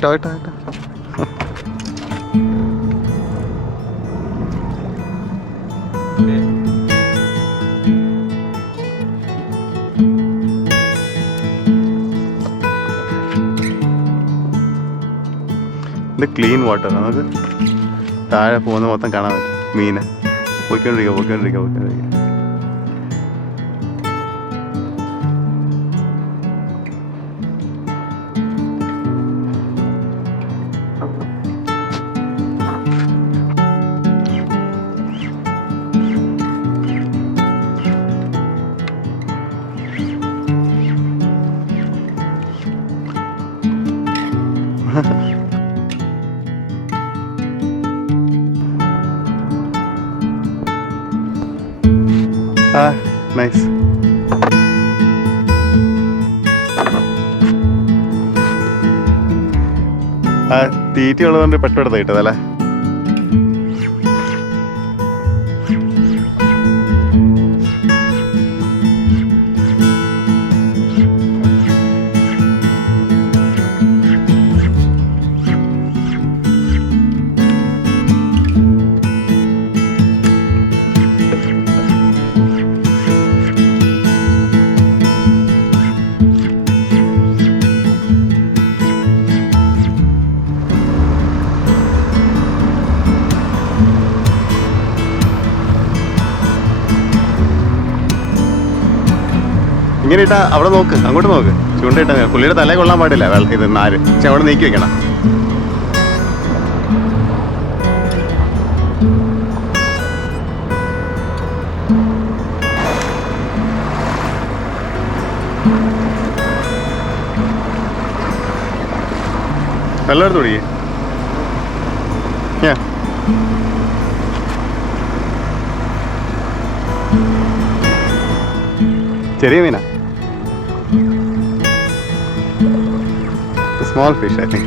ഇട്ടോ ഇട്ടോ ഇട്ടോ. ഇത് ക്ലീൻ വാട്ടർ. നമുക്ക് താഴെ പോകുന്ന മൊത്തം കാണാൻ പറ്റും. മീന് പോയിക്കൊണ്ടിരിക്കുക. നൈസ്. തീറ്റ ഉള്ളതുകൊണ്ട് പെട്ടെടുത്ത് കിട്ടതല്ലേ. ഇങ്ങനെ ഇട്ടാ അവിടെ നോക്ക്, അങ്ങോട്ട് നോക്ക്. ചൂണ്ടയിട്ടാ പുള്ളിയുടെ തലേ കൊള്ളാൻ പാടില്ല ഇത് നാര്. പക്ഷെ അവിടെ നീക്കി വെക്കണം. വെള്ളം എടുത്ത് പിടിക്കേ. ചെറിയ മീനാ. Small fish, I think.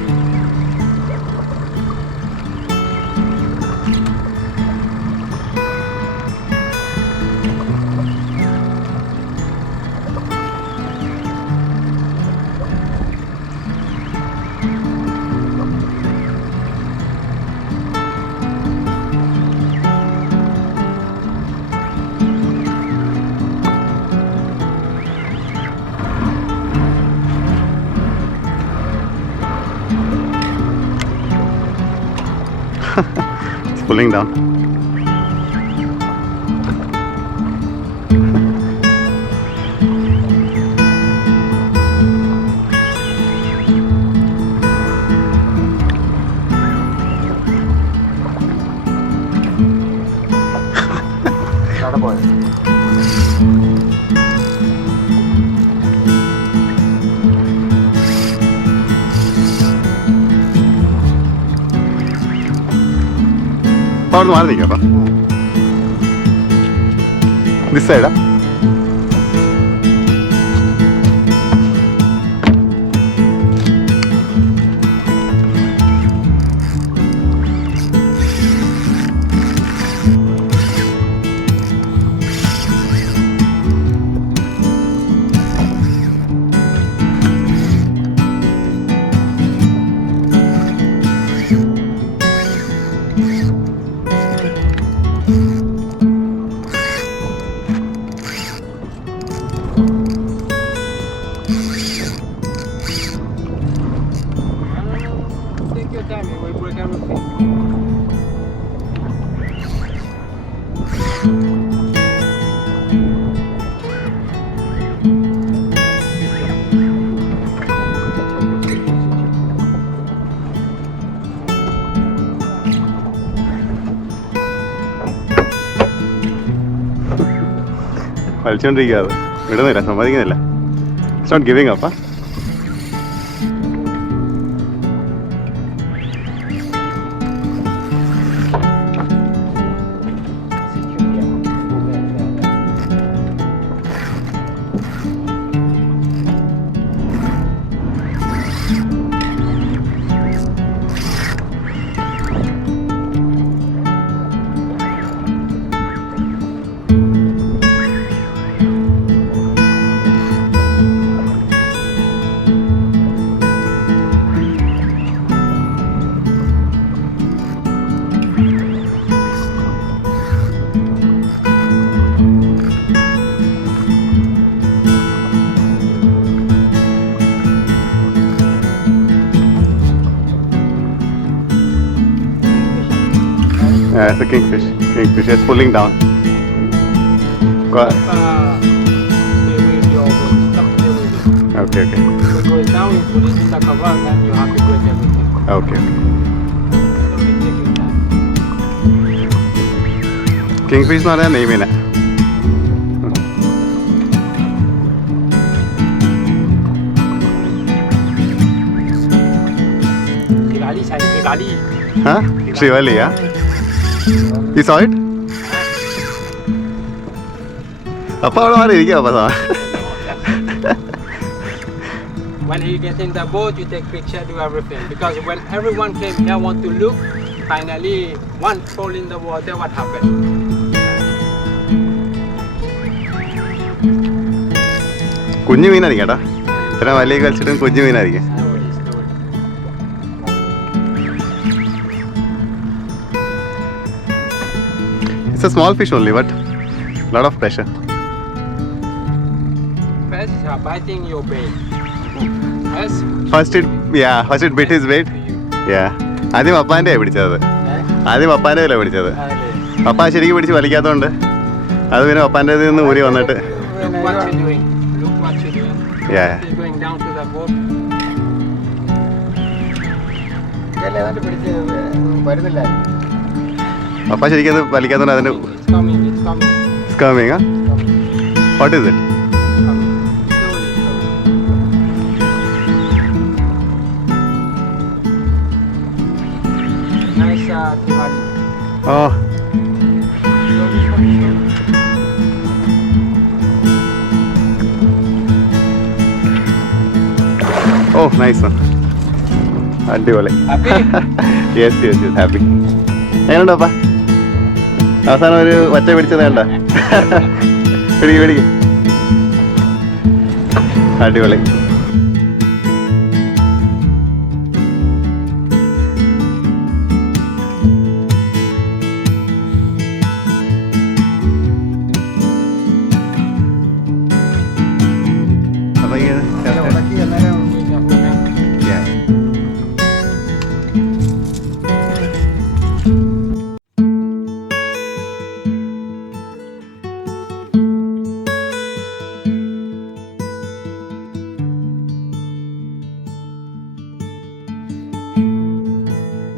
It's pulling down. അവിടെ മാറി നിൽക്കാം. ദിസ് സൈഡാ. വലിച്ചോണ്ടിരിക്കാതെ വിടുന്നില്ല, സമ്മതിക്കുന്നില്ല. It's not giving up. Yeah, it's a kingfish. Kingfish is pulling down. Okay, okay. So going down, you put it in the cover, and you have to break everything. Okay. So we take your time. Kingfish എന്ന് പറഞ്ഞാൽ നെയ്മീന. Trevally. Huh? Trevally, yeah? You saw it? അപ്പൊ അവിടെ മാറി ഇരിക്കുക അപ്പൊ When you get in the boat, you take picture, do everything. Because when everyone came here want to look, finally one fall in the water, what happened? കുഞ്ഞു മീനായിരിക്കും കേട്ടോ. ഇത്ര വലിയ കളിച്ചിട്ടും കുഞ്ഞു മീനായിരിക്കും. It's a small fish only, but lot of pressure. First, biting your bait. Yes. First it bit his weight. Yeah. ആദ്യം പപ്പാൻ്റെ പിടിച്ചത്. ആദ്യം പപ്പാൻ്റെ വില പിടിച്ചത്. പപ്പ ശരിക്കും പിടിച്ച് വലിക്കാത്തതുകൊണ്ട് അത് പിന്നെ പപ്പാൻ്റെ നിന്ന് ഊരി വന്നിട്ട്. Look what you're doing. Look what you're doing. Yeah. You're going down to the boat. പപ്പ ശരിക്കും അത് വലിക്കാത്തതുകൊണ്ട് അതിൻ്റെ It's coming. It's coming. Scheming. What is it? Coming. Slowly, slowly. Nice Trevally. Oh. Slowly, slowly, slowly. Oh, nice one. അടിപൊളി. Happy? Yes yes yes happy. എങ്ങനെയുണ്ടപ്പാ? അവസാനം ഒരു ഒറ്റ പിടിച്ചത് വേണ്ട. പിടിക്ക്. അടിപൊളി.